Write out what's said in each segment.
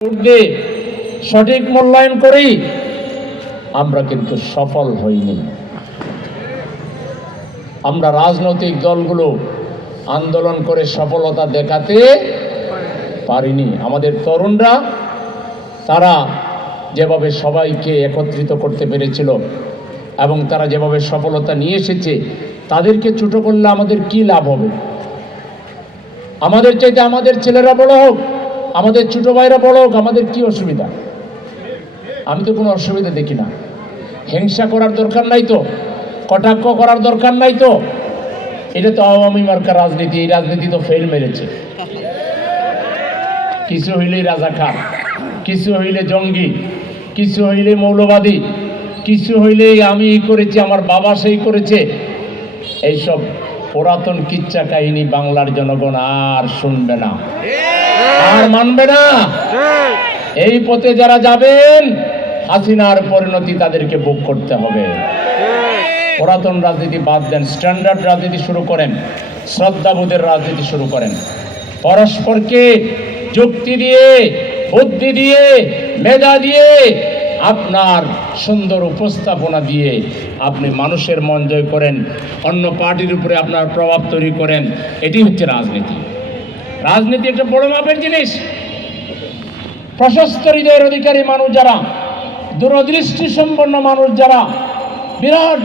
দিয়ে সঠিক মূল্যায়ন করি, আমরা কিন্তু সফল হইনি। আমরা রাজনৈতিক দলগুলো আন্দোলন করে সফলতা দেখাতে পারিনি। আমাদের তরুণরা তারা যেভাবে সবাইকে একত্রিত করতে পেরেছিল এবং তারা যেভাবে সফলতা নিয়ে এসেছে, তাদেরকে ছোট করলে আমাদের কি লাভ হবে? আমাদের চাইতে আমাদের ছেলেরা বড় হোক, আমাদের ছোট ভাইরা বড় হোক, আমাদের কি অসুবিধা? আমি তো কোনো অসুবিধা দেখি না। হিংসা করার দরকার নাই তো, কটাক্ষ করার দরকার নাই তো। এটা তো আওয়ামী মার্কা রাজনীতি। এই রাজনীতি তো ফেল মেরেছে। কিছু হইলেই রাজাকার, কিছু হইলে জঙ্গি, কিছু হইলে মৌলবাদী, কিছু হইলেই আমি এই করেছি, আমার বাবা সেই করেছে। এইসব পুরাতন কিচ্ছা কাহিনী বাংলার জনগণ আর শুনবে না, আর মানবে না। এই পথে যারা যাবেন, হাসিনার পরিণতি তাদেরকে ভোগ করতে হবে। পুরাতন রাজনীতি বাদ দেন, স্ট্যান্ডার্ড রাজনীতি শুরু করেন, শ্রদ্ধাবোধের রাজনীতি শুরু করেন। পরস্পরকে যুক্তি দিয়ে, বুদ্ধি দিয়ে, মেধা দিয়ে, আপনার সুন্দর উপস্থাপনা দিয়ে আপনি মানুষের মন জয় করেন, অন্য পার্টির উপরে আপনার প্রভাব তৈরি করেন। এটি হচ্ছে রাজনীতি। রাজনীতি একটা বড় মাপের জিনিস। প্রশস্ত হৃদয়ের অধিকারী মানুষ যারা, দূরদৃষ্টি সম্পন্ন মানুষ যারা, বিরাট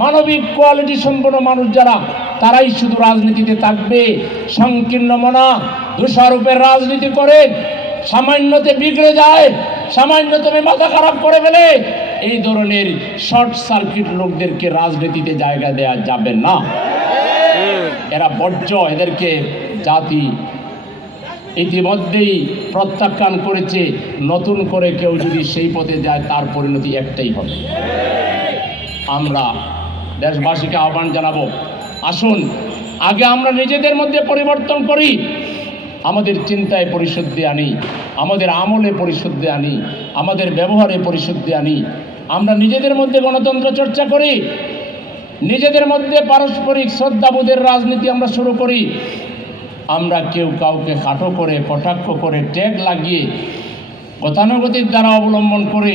মানবিক কোয়ালিটি সম্পন্ন মানুষ যারা, তারাই শুধু রাজনীতিতে থাকবে। সংকীর্ণ মনা দোষারোপের রাজনীতি করে, সামান্যতে বিগড়ে যায়, সামান্যতমে মাথা খারাপ করে ফেলে, এই ধরনের শর্ট সার্কিট লোকদেরকে রাজনীতিতে জায়গা দেওয়া যাবে না। এরা বর্জ্য। এদেরকে জাতি ইতিমধ্যেই প্রত্যাখ্যান করেছে। নতুন করে কেউ যদি সেই পথে যায়, তার পরিণতি একটাই হবে। আমরা দেশবাসীকে আহ্বান জানাবো, আসুন আগে আমরা নিজেদের মধ্যে পরিবর্তন করি, আমাদের চিন্তায় পরিশুদ্ধি আনি, আমাদের আমলে পরিশুদ্ধি আনি, আমাদের ব্যবহারে পরিশুদ্ধি আনি। আমরা নিজেদের মধ্যে গণতন্ত্র চর্চা করি, নিজেদের মধ্যে পারস্পরিক শ্রদ্ধাবোধের রাজনীতি আমরা শুরু করি। আমরা কেউ কাউকে খাটো করে, কটাক্ষ করে, ট্যাগ লাগিয়ে, গতানুগতিক দ্বারা অবলম্বন করে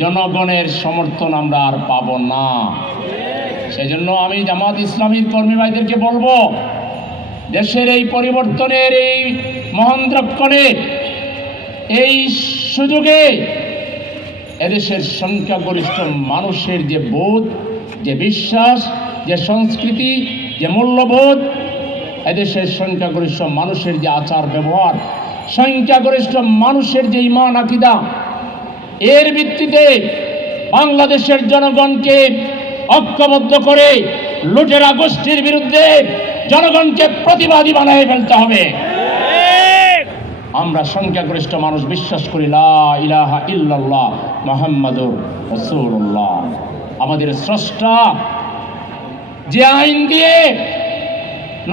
জনগণের সমর্থন আমরা আর পাব না। সেজন্য আমি জামাত ইসলামীর কর্মী ভাইদেরকে বলবো, দেশের এই পরিবর্তনের এই মহেন্দ্রক্ষণে, এই সুযোগে এদেশের সংখ্যাগরিষ্ঠ মানুষের যে বোধ, যে বিশ্বাস, যে সংস্কৃতি, যে মূল্যবোধ, এদেশের সংখ্যাগরিষ্ঠ মানুষের যে আচার ব্যবহার, সংখ্যাগরিষ্ঠ মানুষের যে ঈমান আকীদা, এর ভিত্তিতে বাংলাদেশের জনগণকে ঐক্যবদ্ধ করে লুটেরা গোষ্ঠীর বিরুদ্ধে জনগণকে প্রতিবাদী বানিয়ে ফেলতে হবে। আমরা সংখ্যাগরিষ্ঠ মানুষ বিশ্বাস করি লা ইলাহা ইল্লাল্লাহ মুহাম্মাদুর রাসূলুল্লাহ। আমাদের স্রষ্টা যে আইন দিয়ে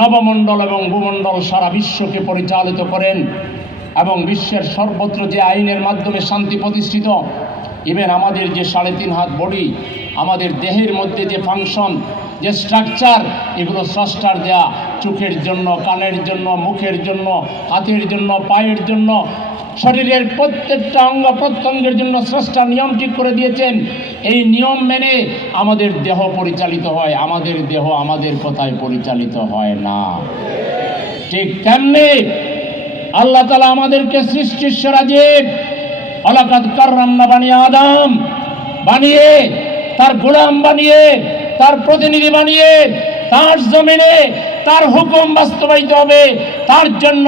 নবমণ্ডল এবং ভূমণ্ডল সারা বিশ্বকে পরিচালিত করেন এবং বিশ্বের সর্বত্র যে আইনের মাধ্যমে শান্তি প্রতিষ্ঠিত, ইভেন আমাদের যে 3.5 হাত বডি, আমাদের দেহের মধ্যে যে ফাংশন, যে স্ট্রাকচার, এগুলো স্রষ্টার দেয়া। চোখের জন্য, কানের জন্য, মুখের জন্য, হাতের জন্য, পায়ের জন্য, শরীরের প্রত্যেকটা অঙ্গ প্রত্যঙ্গের জন্য স্রষ্টা নিয়ম ঠিক করে দিয়েছেন। এই নিয়ম মেনে আমাদের দেহ পরিচালিত হয়। আমাদের দেহ আমাদের কথায় পরিচালিত হয় না। ঠিক তেমনি আল্লাহ তাআলা আমাদেরকে সৃষ্টির স্বরাজীব ওয়ালাকাদ কাররামনা বানি আদম বানিয়ে, তার গোলাম বানিয়ে, তার প্রতিনিধি বানিয়ে, তার জমিনে তার হুকুম বাস্তবায়িত হবে। তার জন্য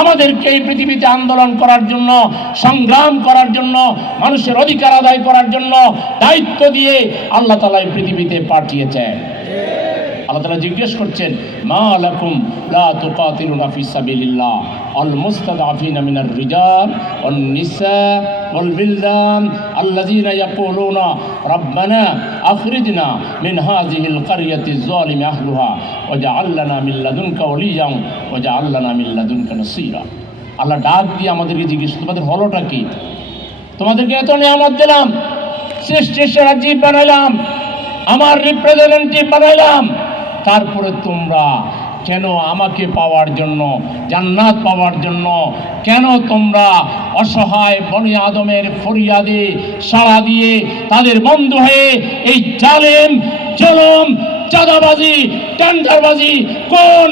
আমাদেরকে এই পৃথিবীতে আন্দোলন করার জন্য, সংগ্রাম করার জন্য, মানুষের অধিকার আদায় করার জন্য দায়িত্ব দিয়ে আল্লাহ তাআলা এই পৃথিবীতে পাঠিয়েছেন। আল্লাহ তাআলা জিজ্ঞেস করছেন, মা লাকুম লা তুকাতিলুনা ফি সাবিলিল্লাহ আল মুস্তাদআফিনা মিনার রিজাল ওয়ান নিসা ওয়াল বিলদান আল্লাযীনা ইয়াকুলুনা রাব্বানা আখরিজনা মিন হাযিহিল ক্বরিয়াতি যালিমি আহলুহা ওয়াজআল লানা মিন লাদুনকা ওয়ালিয়ান ওয়াজআল লানা মিন লাদুনকা নাসীরা। আল্লাহ ডাক দিয়ে আমাদেরকে জিজ্ঞেস, তোমাদের হলোটা কি? তোমাদেরকে এত নিয়ামত দিলাম, সৃষ্টির সেরা জীব বানাইলাম, আমার রিপ্রেজেন্টেটিভ বানাইলাম, তারপরে তোমরা কেন আমাকে পাওয়ার জন্য, জান্নাত পাওয়ার জন্য কেন তোমরা অসহায় বনি আদমের ফরিয়াদে সাড়া দিয়ে তাদের বন্ধু হয়ে এই জালেম জুলুম চাঁদাবাজি টেন্ডারবাজি কোন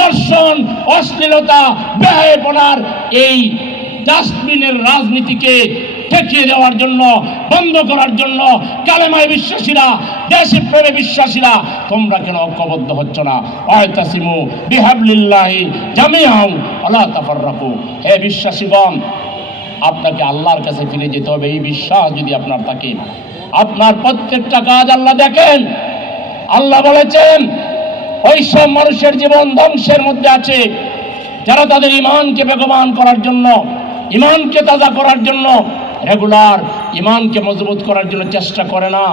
দর্শন অশ্লীলতা ব্যয়পনার এই ডাস্টবিনের রাজনীতিকে ঠেকিয়ে দেওয়ার জন্য, বন্ধ করার জন্য কালেমায় বিশ্বাসীরা, দেশে প্রেমে বিশ্বাসীরা তোমরা কেন ঐক্যবদ্ধ হচ্ছ না? ওয়াতাসিমু বিহাবলিল্লাহি জামিআন ওয়ালা তাফাররাকু। হে বিশ্বাসীগণ, আপনাকে আল্লাহর কাছে ফিরে যেতে হবে। এই বিশ্বাস যদি আপনার থাকে, আপনার প্রত্যেকটা কাজ আল্লাহ দেখেন। আল্লাহ বলেছেন ওই সব মানুষের জীবন ধ্বংসের মধ্যে আছে যারা তাদের ঈমানকে বেগবান করার জন্য, ঈমানকে তাজা করার জন্য রেগুলার ঈমানকে মজবুত করার জন্য চেষ্টা করে না।